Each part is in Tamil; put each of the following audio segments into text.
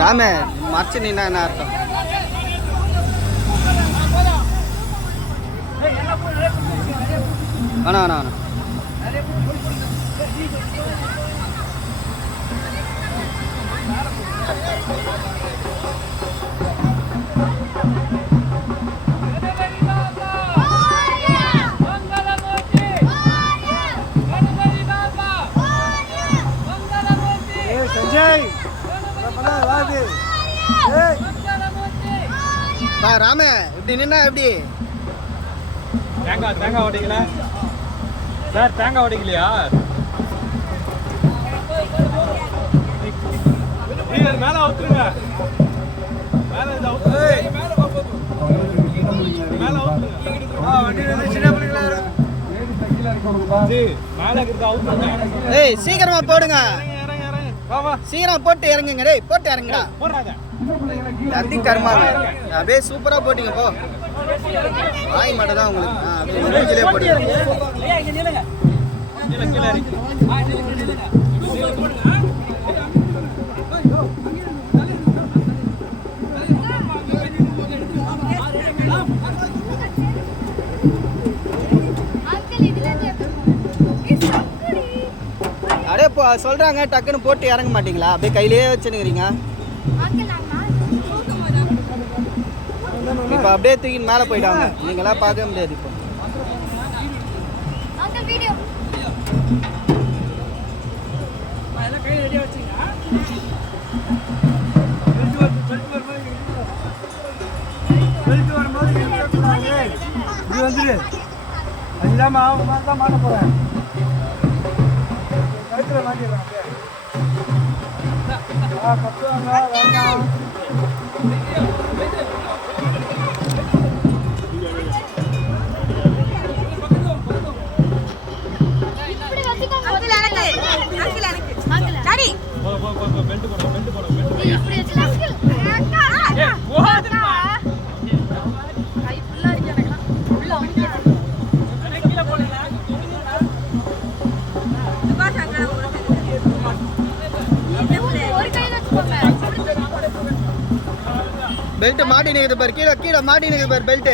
ராமே மறைச்சு நின்னா என்ன அர்த்தம்? வேணா வேணா வேணா. ராம இப்படி நின்னா எப்படி? தேங்காய் உடைக்கல சார், தேங்காய் உடைக்கலையா? மேல அவுத்துருங்க, மேல ஏய் சீக்கிரமா போடுங்க, சீக்கிரம் போட்டு இறங்குங்க. டேய் போட்டு இறங்குடா. தத்தி கர்மா அப்படியே சூப்பரா போட்டீங்க. போ வாய் மட்டும் தான் உங்களுக்கு. அப்படியே மூஞ்சிலே போடுங்க. அப்படியே இப்போ சொல்றாங்க டக்குன்னு போட்டு இறங்க மாட்டீங்களா? அப்படியே கையிலேயே வச்சுன்னுக்கிறீங்க. இப்போ அப்படியே தூக்கி மேலே போயிட்டாங்க. நீங்களாம் பார்க்க முடியாது. இப்போ மாட்ட போறேன். கழுத்துல மாட்டிடுறேன். பெல்ட் மாட்டி நிக்குது பாரு, கீழே கீழே மாட்டி நிக்குது பாரு பெல்ட்.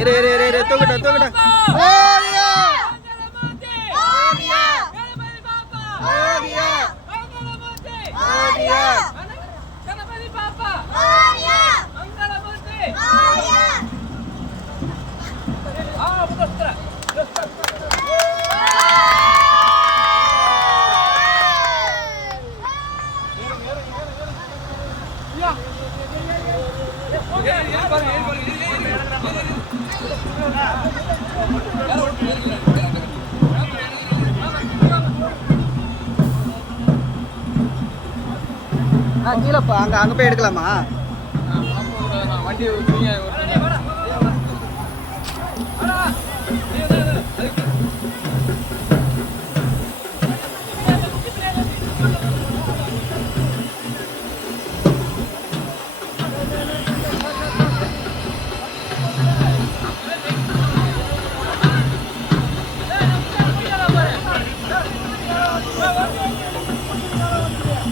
இரு இரு இரு இரு தூக்கிட்ட தூக்கிட்ட. ஓடியா ஓடியா ஓடியா ஓடியா கணபதி பாப்பா ஓடியா மங்களமூர்த்தி ஓடியா. கீழே அங்கே போய் எடுக்கலாமா? வண்டி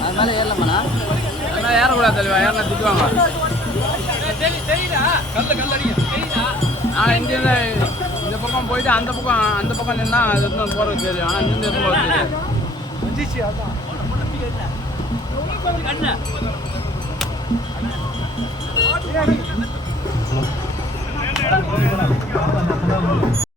அதனால ஏறலாமாண்ணா? ஏறக்கூடாது தலைவா, ஏறினா திட்டுவாங்க. ஆனால் இங்கேருந்து இந்த பக்கம் போயிட்டு அந்த பக்கம் நின்னா அது எடுத்து போகிறது தெரியும். ஆனால் இங்கேருந்து எடுத்து போகிறது தெரியும்.